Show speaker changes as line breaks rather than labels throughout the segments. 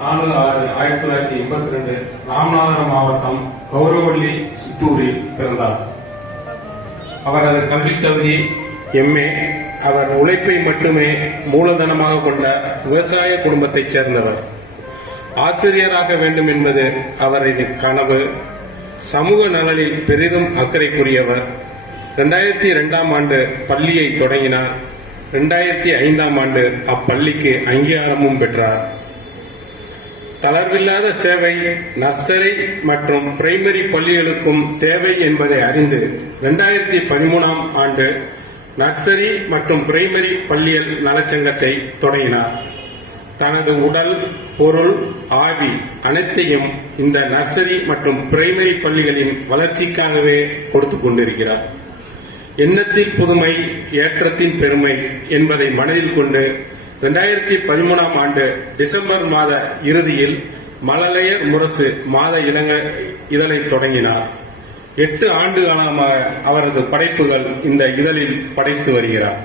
நாலு ஆறு ஆயிரத்தி தொள்ளாயிரத்தி எண்பத்தி ரெண்டு ராமநாதபுரம் மாவட்டம் கௌரவள்ளி சித்தூரில் பிறந்தார். அவரது கல்வித் தகுதி எம்ஏ அவர் உழைப்பை மட்டுமே மூலதனமாக கொண்ட விவசாய குடும்பத்தைச் சேர்ந்தவர். ஆசிரியராக வேண்டும் என்பது அவரின் கனவு. சமூக நலனில் பெரிதும் அக்கறைக்குரியவர். ரெண்டாயிரத்தி ரெண்டாம் ஆண்டு பள்ளியை தொடங்கினார். ரெண்டாயிரத்தி ஐந்தாம் ஆண்டு அப்பள்ளிக்கு அங்கீகாரமும் பெற்றார். தளர்வில்லாத சேவை நர்சரி மற்றும் பிரைமரி பள்ளிகளுக்கும் தேவை என்பதை அறிந்து இரண்டாயிரத்தி பதிமூணாம் ஆண்டு நர்சரி மற்றும் பிரைமரி பள்ளியல் நலச்சங்கத்தை தொடங்கினார். தனது உடல் பொருள் ஆவி அனைத்தையும் இந்த நர்சரி மற்றும் பிரைமரி பள்ளிகளின் வளர்ச்சிக்காகவே கொடுத்து கொண்டிருக்கிறார். எண்ணத்தின் புதுமை ஏற்றத்தின் பெருமை என்பதை மனதில் கொண்டு ரெண்டாயிரத்தி பதிமூணாம் ஆண்டு டிசம்பர் மாத இறுதியில் மழலையர் முரசு மாத இளங்க இதழை தொடங்கினார். எட்டு ஆண்டு காலமாக அவரது படைப்புகள் இந்த இதழில் படைத்து வருகிறார்.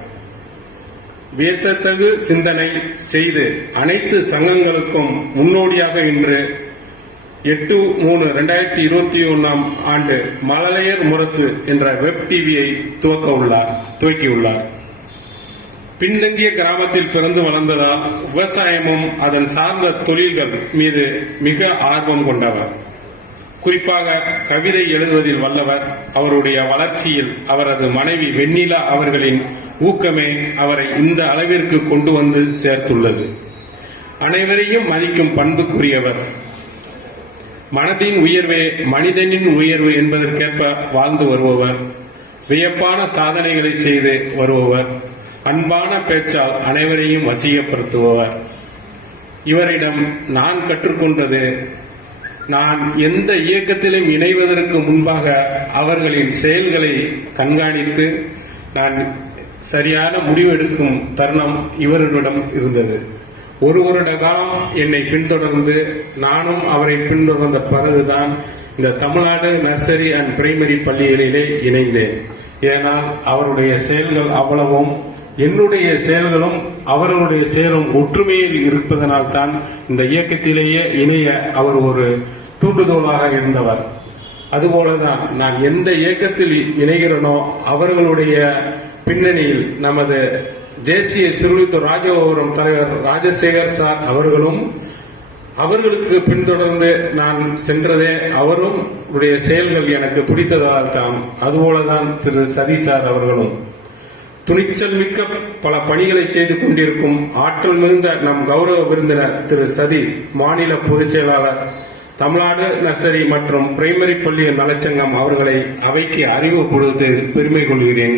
வியத்தத்தகு சிந்தனை செய்து அனைத்து சங்கங்களுக்கும் முன்னோடியாக இன்று எட்டு மூணு ரெண்டாயிரத்தி இருபத்தி ஒன்னாம் ஆண்டு மழலையர் முரசு என்ற வெப் டிவியை துவக்க உள்ளார் துவக்கியுள்ளார். பின்தங்கிய கிராமத்தில் பிறந்து வளர்ந்ததால் விவசாயமும் அதன் சார்ந்த தொழில்கள் மீது மிக ஆர்வம் கொண்டவர். குறிப்பாக கவிதை எழுதுவதில் வல்லவர். அவருடைய வளர்ச்சியில் அவரது மனைவி வெண்ணிலா அவர்களின் ஊக்கமே அவரை இந்த அளவிற்கு கொண்டு வந்து சேர்த்துள்ளது. அனைவரையும் மதிக்கும் பண்புக்குரியவர். மனதின் உயர்வே மனிதனின் உயர்வு என்பதற்கேற்ப வாழ்ந்து வருபவர். வியப்பான சாதனைகளை செய்து வருபவர். அன்பான பேச்சால் அனைவரையும் வசியப்படுத்துபவர். இவரிடம் நான் கற்றுக்கொண்டது நான் எந்த இயக்கத்திலும் இணைவதற்கு முன்பாக அவர்களின் செயல்களை கண்காணித்து நான் சரியான முடிவெடுக்கும் தருணம் இவர்களிடம் இருந்தது. ஒரு வருட காலம் என்னை பின்தொடர்ந்து நானும் அவரை பின்தொடர்ந்த பிறகுதான் இந்த தமிழ்நாடு நர்சரி அண்ட் பிரைமரி பள்ளிகளிலே இணைந்தேன். ஏனால் அவருடைய செயல்கள் அவ்வளவும் என்னுடைய செயல்களும் அவர்களுடைய செயலும் ஒற்றுமையில் இருப்பதனால் தான் இந்த இயக்கத்திலேயே இணைய அவர் ஒரு தூண்டுதோலாக இருந்தவர். அதுபோலதான் நான் எந்த இயக்கத்தில் இணைகிறேனோ அவர்களுடைய பின்னணியில் நமது தேசிய சிறுவித்து ராஜகோபுரம் தலைவர் ராஜசேகர் சார் அவர்களும் அவர்களுக்கு பின்தொடர்ந்து நான் சென்றதே அவரும் உடைய செயல்கள் எனக்கு பிடித்ததால் தான் அதுபோலதான் திரு சதி சார் அவர்களும். துணிச்சல் மிக்க பல பணிகளை செய்து கொண்டிருக்கும் ஆற்றல் மிகுந்த நம் கௌரவ விருந்தினர் திரு சதீஷ் மாநில பொதுச் செயலாளர் தமிழ்நாடு நர்சரி மற்றும் பிரைமரி பள்ளி நலச்சங்கம் அவர்களை அவைக்கு அறிமுகப்படுவதில் பெருமை கொள்கிறேன்.